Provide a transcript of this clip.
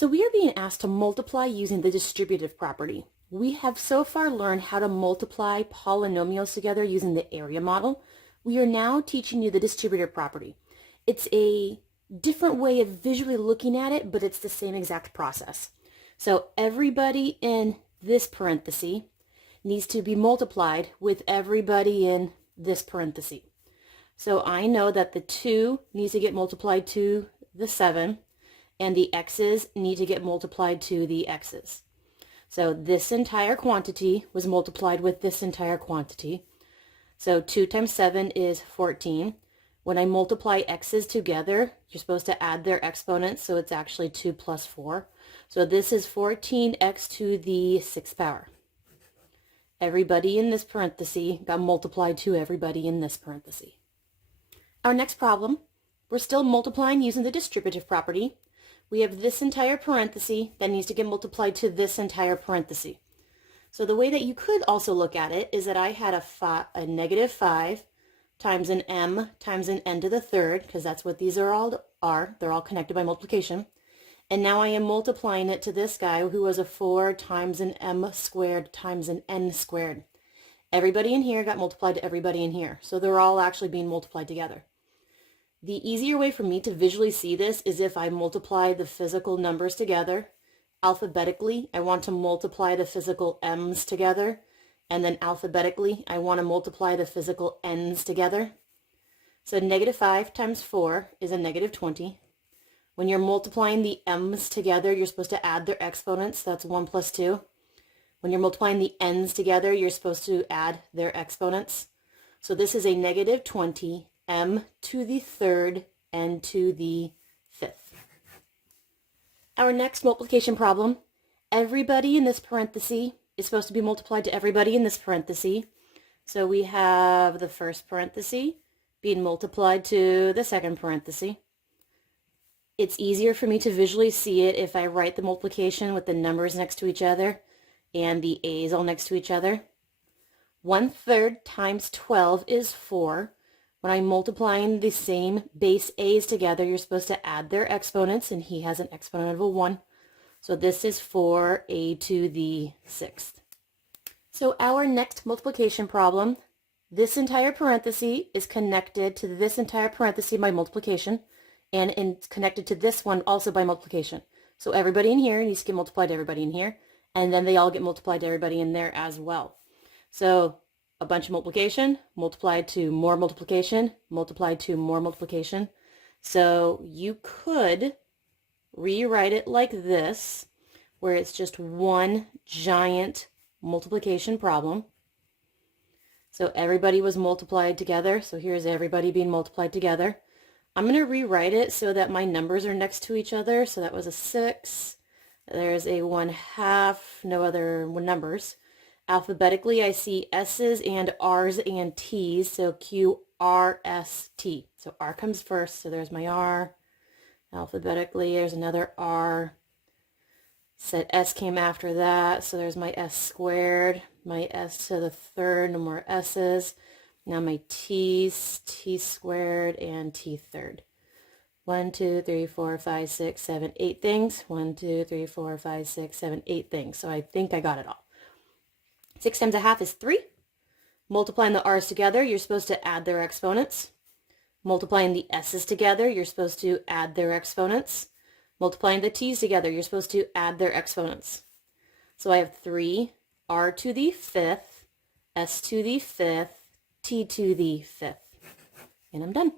So we are being asked to multiply using the distributive property. We have so far learned how to multiply polynomials together using the area model. We are now teaching you the distributive property. It's a different way of visually looking at it, but it's the same exact process. So everybody in this parenthesis needs to be multiplied with everybody in this parenthesis. So I know that the 2 needs to get multiplied to the 7, and the x's need to get multiplied to the x's. So this entire quantity was multiplied with this entire quantity. So 2 times 7 is 14. When I multiply x's together, you're supposed to add their exponents, so it's actually 2 plus 4. So this is 14x to the 6th power. Everybody in this parenthesis got multiplied to everybody in this parenthesis. Our next problem, we're still multiplying using the distributive property. We have this entire parenthesis that needs to get multiplied to this entire parenthesis. So the way that you could also look at it is that I had a negative 5 times an m times an n to the third, because that's what these are all are. They're all connected by multiplication. And now I am multiplying it to this guy who was a 4 times an m squared times an n squared. Everybody in here got multiplied to everybody in here. So they're all actually being multiplied together. The easier way for me to visually see this is if I multiply the physical numbers together. Alphabetically, I want to multiply the physical m's together, and then alphabetically, I want to multiply the physical n's together. So negative 5 times 4 is a negative 20. When you're multiplying the m's together, you're supposed to add their exponents. That's 1 plus 2. When you're multiplying the n's together, you're supposed to add their exponents. So this is a negative 20 m to the third n to the fifth. Our next multiplication problem, everybody in this parenthesis is supposed to be multiplied to everybody in this parenthesis. So we have the first parenthesis being multiplied to the second parenthesis. It's easier for me to visually see it if I write the multiplication with the numbers next to each other and the a's all next to each other. 1/3 times 12 is 4. When I'm multiplying the same base a's together, you're supposed to add their exponents, and he has an exponent of a 1. So this is 4a to the 6th. So our next multiplication problem, this entire parenthesis is connected to this entire parenthesis by multiplication, and it's connected to this one also by multiplication. So everybody in here needs to get multiplied to everybody in here, and then they all get multiplied to everybody in there as well. So a bunch of multiplication, multiplied to more multiplication, multiplied to more multiplication. So you could rewrite it like this, where it's just one giant multiplication problem. So everybody was multiplied together. So here's everybody being multiplied together. I'm going to rewrite it so that my numbers are next to each other. So that was a 6. There's a 1/2, no other numbers. Alphabetically, I see S's and R's and T's, so Q, R, S, T. So R comes first, so there's my R. Alphabetically, there's another R. Said S came after that, so there's my S squared, my S to the third, no more S's. Now my T's, T squared, and T third. 1, 2, 3, 4, 5, 6, 7, 8 things. 1, 2, 3, 4, 5, 6, 7, 8 things. So I think I got it all. 6 times 1/2 is 3. Multiplying the r's together, you're supposed to add their exponents. Multiplying the s's together, you're supposed to add their exponents. Multiplying the t's together, you're supposed to add their exponents. So I have 3, r to the 5th, s to the 5th, t to the 5th. And I'm done.